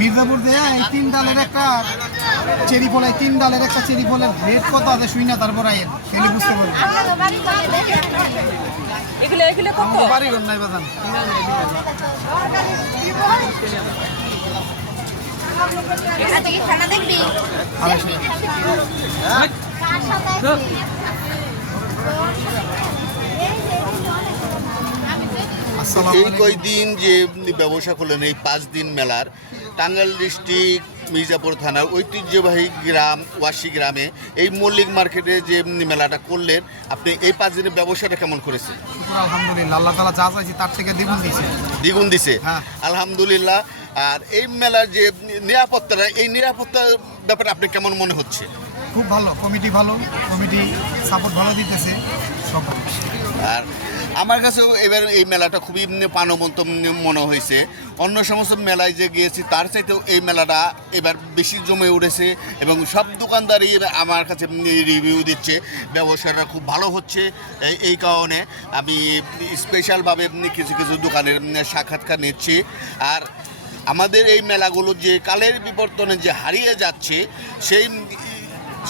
মির্জাপুর দেয়া এই 3 ডালের একটা চেরি ফল, এই 3 ডালের একটা চেরি ফলের রেট কত আছে শুই না, তারপর আইন খেলে বুঝতে পারবেন। এগুলো এগুলো কত? বাড়ি ঘর নাই বাজান। এটা কি খানা দেখবি? এই কয়দিন যে ব্যবসা করলেন, এই 5 দিন মেলার, টাঙ্গাইল ডিস্ট্রিক্ট মির্জাপুর থানার ঐতিহ্যবাহী গ্রাম ওয়াশি গ্রামে এই মল্লিক মার্কেটে যে মেলাটা করলেন, আপনি এই 5 দিনের ব্যবসাটা কেমন করেছেন? আলহামদুলিল্লাহ, আল্লাহ তাআলা যা চাইছি তার থেকে দ্বিগুণ দিছে। হ্যাঁ, আলহামদুলিল্লাহ। আর এই মেলার যে নিরাপত্তাটা, এই নিরাপত্তার ব্যাপারে আপনি কেমন মনে হচ্ছে? খুব ভালো, কমিটি সাপোর্ট ভালো দিতেছে সব। আর আমার কাছেও এবার এই মেলাটা খুবই প্রাণবন্ত মনে হয়েছে। অন্য সমস্ত মেলায় যে গিয়েছি তার চাইতেও এই মেলাটা এবার বেশি জমে উঠেছে এবং সব দোকানদারই আমার কাছে রিভিউ দিচ্ছে, ব্যবসাটা খুব ভালো হচ্ছে। এই কারণে আমি স্পেশালভাবে কিছু কিছু দোকানের সাক্ষাৎকার নিচ্ছি। আর আমাদের এই মেলাগুলো যে কালের বিবর্তনে যে হারিয়ে যাচ্ছে,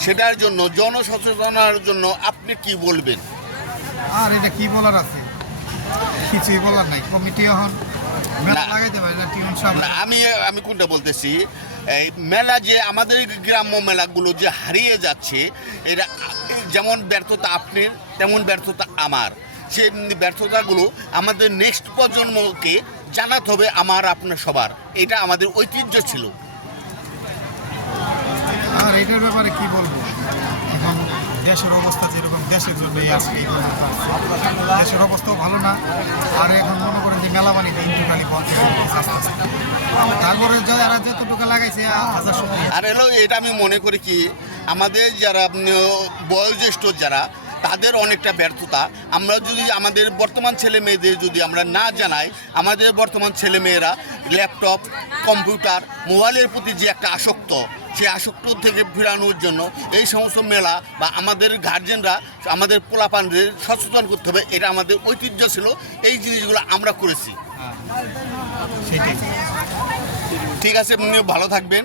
সেটার জন্য জনসচেতনার জন্য আপনি কি বলবেন? আর এটা কি বলার আছে, কিছুই বলার নাই। কমিটি এখন মেলা লাগাইতে পারে না, টিউন সব। আমি কোনটা বলতেছি, এই মেলা যে আমাদের গ্রাম্য মেলাগুলো যে হারিয়ে যাচ্ছে, এটা যেমন ব্যর্থতা আপনার তেমন ব্যর্থতা আমার। সেই ব্যর্থতাগুলো আমাদের নেক্সট প্রজন্মকে জানাতে হবে, আমার আপনার সবার। এটা আমাদের ঐতিহ্য ছিল। আর এটার ব্যাপারে কি বলবো, এখন দেশের অবস্থা যেরকম, দেশের জন্যই আজকে দেশের অবস্থাও ভালো না। আর এখন মনে করেন যে মেলা বাণিজ্য টোটালি বন্ধ হয়ে গেছে আস্তে আস্তে। তারপরে যারা যতটুকু লাগাইছে আর এটা আমি মনে করি কি, আমাদের যারা বয়োজ্যেষ্ঠ যারা, তাদের অনেকটা ব্যর্থতা। আমরা যদি আমাদের বর্তমান ছেলে মেয়েদের যদি আমরা না জানাই, আমাদের বর্তমান ছেলে মেয়েরা ল্যাপটপ, কম্পিউটার, মোবাইলের প্রতি যে একটা আসক্ত, সেই আসক্ত থেকে ফেরানোর জন্য এই সমস্ত মেলা বা আমাদের গার্জেনরা আমাদের পোলাপানদের সচেতন করতে হবে। এটা আমাদের ঐতিহ্য ছিল, এই জিনিসগুলো আমরা করেছি। ঠিক আছে, ভালো থাকবেন।